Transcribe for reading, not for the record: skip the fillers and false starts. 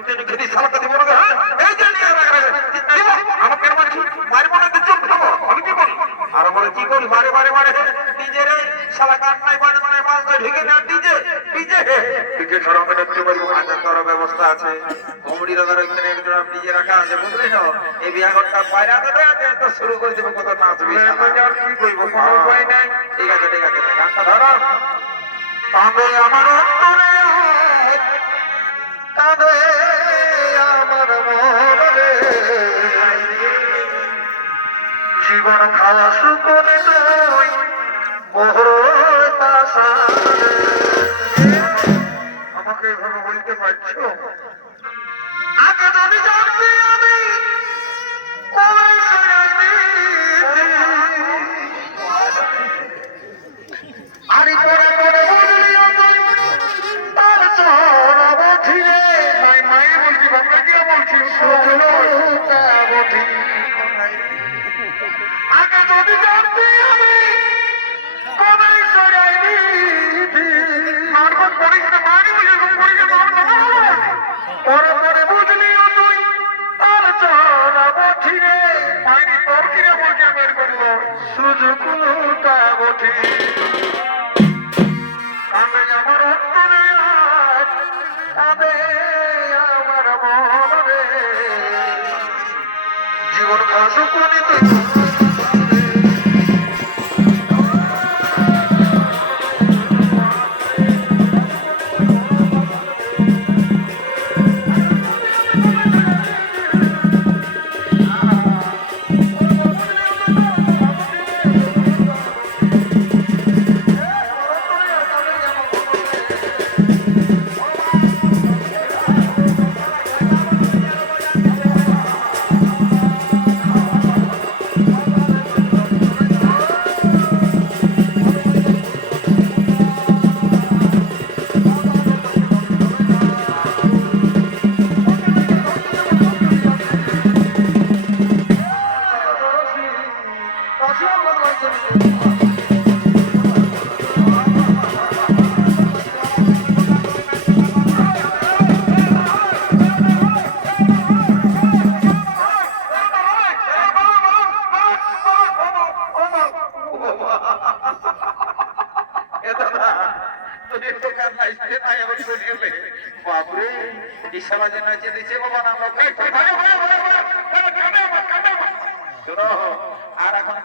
তিন খেতে সালাতে দিব না হ্যাঁ এই যে নিয়ে দিব আমাকে মারছি মারবো না চুপ থাকো আমি কি করি আর বলে কি করি মারে মারে মারে ডিজে রে শালা কাট নাই বাজে মানে মাছ ঢেকে না ডিজে ডিজে ডিজে সরকার করতে পারি আজ তোর ব্যবস্থা আছে কমেডি রাজার এখানে একজন ডিজে রাখা আছে বুঝলি না এই বিয়াঘরটা বাইরে দেবে তো শুরু করে দেবে কত নাচবে আর কি কইবো কোনো উপায় নাই ঠিক আছে গানটা ধরো তবে আমার অন্তরে তবে আমার মনে জীবন খাওয়া শুকনে তুই মোহর পাশারে আমাকে এভাবে বলতে পারছো আগে যদি জানতে আমি আরে পরে পরে বললিও তুই তার চড়াবঠি রে মাই বলছি বাবা কি বলছি চড়াবঠি আগে যদি জানতে আমি কবে সরাই দিবি মারবত করিস না মারি করিস পরে পরে বুঝলিও তুই তার চড়াবঠি রে মাইরি তোর কিরে বলছি আমি করবো সুযোগ বঠি আমি আমার অন্তরে আমি আমার মনে জীবন খাসু করিতে বাপরে ইশারা যে নাচে দিচ্ছে বাবা না শোনো আর এখন